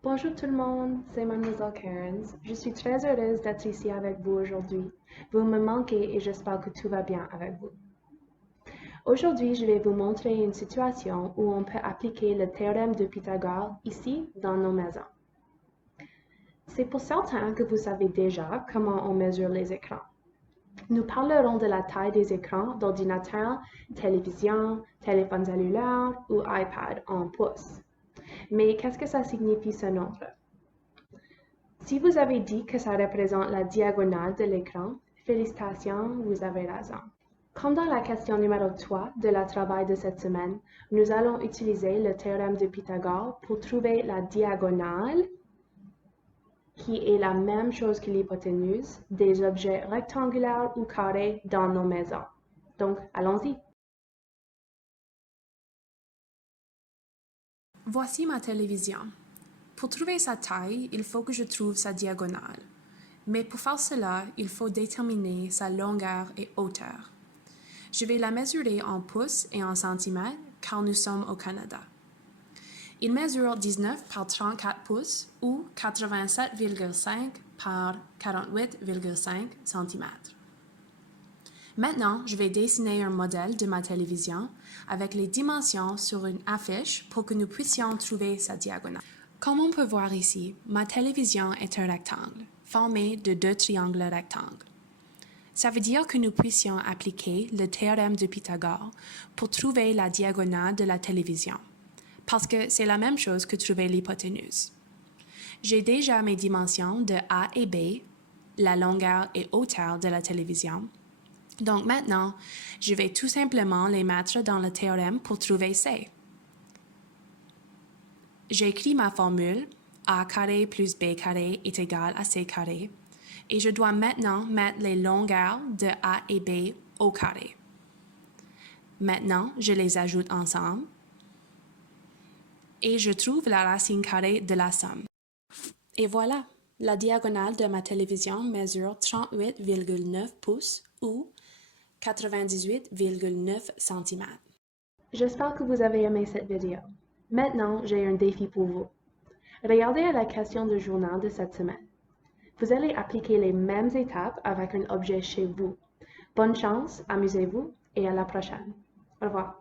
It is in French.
Bonjour tout le monde, c'est Mademoiselle Cairns. Je suis très heureuse d'être ici avec vous aujourd'hui. Vous me manquez et j'espère que tout va bien avec vous. Aujourd'hui, je vais vous montrer une situation où on peut appliquer le théorème de Pythagore ici dans nos maisons. C'est pour certains que vous savez déjà comment on mesure les écrans. Nous parlerons de la taille des écrans d'ordinateur, télévision, téléphone cellulaire ou iPad en pouces. Mais qu'est-ce que ça signifie ce nombre? Si vous avez dit que ça représente la diagonale de l'écran, félicitations, vous avez raison. Comme dans la question numéro 3 de la travail de cette semaine, nous allons utiliser le théorème de Pythagore pour trouver la diagonale, qui est la même chose que l'hypoténuse, des objets rectangulaires ou carrés dans nos maisons. Donc, allons-y. Voici ma télévision. Pour trouver sa taille, il faut que je trouve sa diagonale. Mais pour faire cela, il faut déterminer sa longueur et hauteur. Je vais la mesurer en pouces et en centimètres car nous sommes au Canada. Il mesure 19 par 34 pouces ou 87,5 par 48,5 cm. Maintenant, je vais dessiner un modèle de ma télévision avec les dimensions sur une affiche pour que nous puissions trouver sa diagonale. Comme on peut voir ici, ma télévision est un rectangle, formé de deux triangles rectangles. Ça veut dire que nous puissions appliquer le théorème de Pythagore pour trouver la diagonale de la télévision, parce que c'est la même chose que trouver l'hypoténuse. J'ai déjà mes dimensions de A et B, la longueur et hauteur de la télévision. Donc maintenant, je vais tout simplement les mettre dans le théorème pour trouver C. J'écris ma formule, A carré plus B carré est égal à C carré, et je dois maintenant mettre les longueurs de A et B au carré. Maintenant, je les ajoute ensemble, et je trouve la racine carrée de la somme. Et voilà, la diagonale de ma télévision mesure 38,9 pouces ou 98,9 cm. J'espère que vous avez aimé cette vidéo. Maintenant, j'ai un défi pour vous. Regardez à la question du journal de cette semaine. Vous allez appliquer les mêmes étapes avec un objet chez vous. Bonne chance, amusez-vous et à la prochaine. Au revoir.